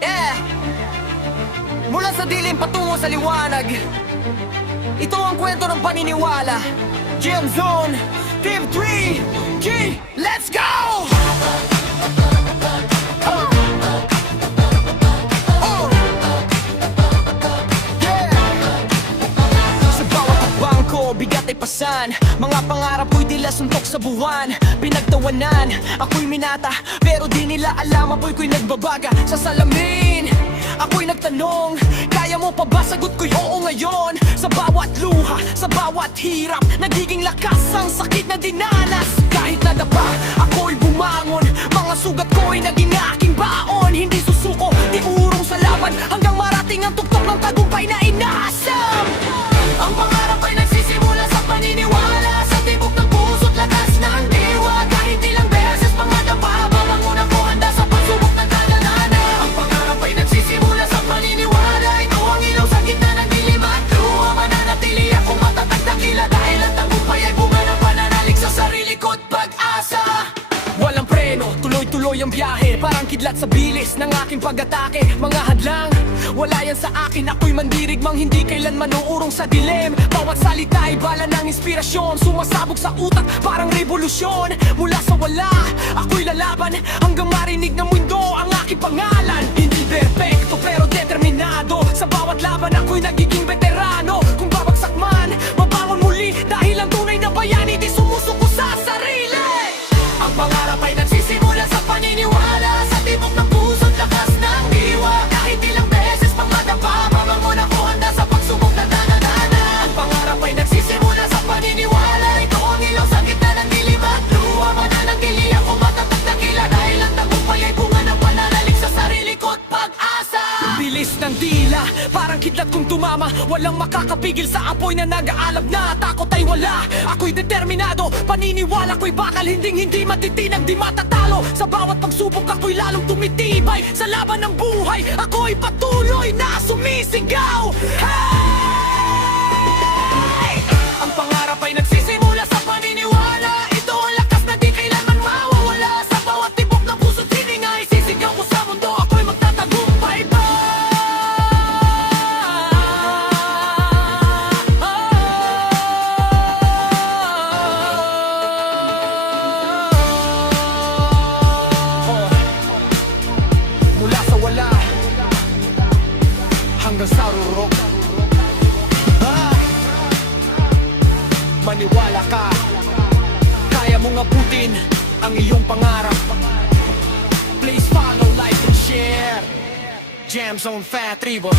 Yeah! Mula sa dilim patungo sa liwanag, ito ang kwento ng paniniwala. Gem Zone, Team 3, G, let's go! Bigat ay pasan, mga pangarap ko'y tila suntok sa buwan. Pinagtawanan, ako'y minata, pero di nila alam apoy ko'y nagbabaga sa salamin. Ako'y nagtanong, kaya mo pa ba? Sagot ko'y oo ngayon. Sa bawat luha, sa bawat hirap, nagiging lakas ang sakit na dinanas. Kahit nadapa, ako'y bumangon, mga sugat ko'y naging aking baon. Hindi susuko, di urong sa laban, hanggang marating ang tuktok ng tagumpay na inaasam. Ang pangarap ay nagsisimula sa paniniwala, sa tibok ng puso't lakas ng diwa. Kahit ilang beses pangadapa, habang unang ko handa sa pagsubok ng kalanana. Ang pangarap ay nagsisimula sa paniniwala, ito ang ilaw sa gitna ng dilim at luha. Mananatili akong matatag dakila, dahil ang tagumpay ay bunga ng pananalig sa sarili ko't pag-asa. Walang preno, tuloy-tuloy ang biyahe, parang kidlat sa bilis ng aking pag-atake. Mga hadlang, wala yan sa akin, ako'y mandirigmang hindi kailanman uurong sa dilim. Bawat salita ay bala ng inspirasyon, sumasabog sa utak parang revolusyon. Mula sa wala, ako'y lalaban hanggang marinig ng mundo ang aking pangalan. Hindi perfecto pero determinado, sa bawat laban ako'y nagiging veterano. Kung babagsak man, babangon muli, dahil ang tunay na bayani di sumusuko sa sarili. Ang pangarap ay nagsisimula sa paniniwala, sa tibok ng puso't lakas ng diwa. Kahit ilang beses pang madapa, babangon ako handa sa pagsubok na danadana. Ang pangarap ay nagsisimula sa paniniwala, ito ang ilaw sa gitna ng dilim at luha. Mananatili ako matatag dakila, dahil ang tagumpay ay bunga ng pananalig sa sarili ko't pag-asa. Bilis ng dila, parang kidlat kong tumama, walang makakapigil sa apoy na nag-aalab na. Takot ay wala, ako'y determinado, paniniwala ko'y bakal hindi matitinag, di matatalo. Sa bawat pagsubok ako'y lalong tumitibay, sa laban ng buhay ako'y patuloy na sumisigaw. Hey! Ang pangarap ay nagsisimula sa paniniwala, ito ang lakas na di kailanman mawawala. Sa bawat tibok ng puso't hininga, isisigaw ko sa mundo, ako'y magtatagumpay pa. Hanggang sa rurok, maniwala ka, kaya mong abutin ang iyong pangarap. Please follow, like and share. Gem Zone Fan Tribo.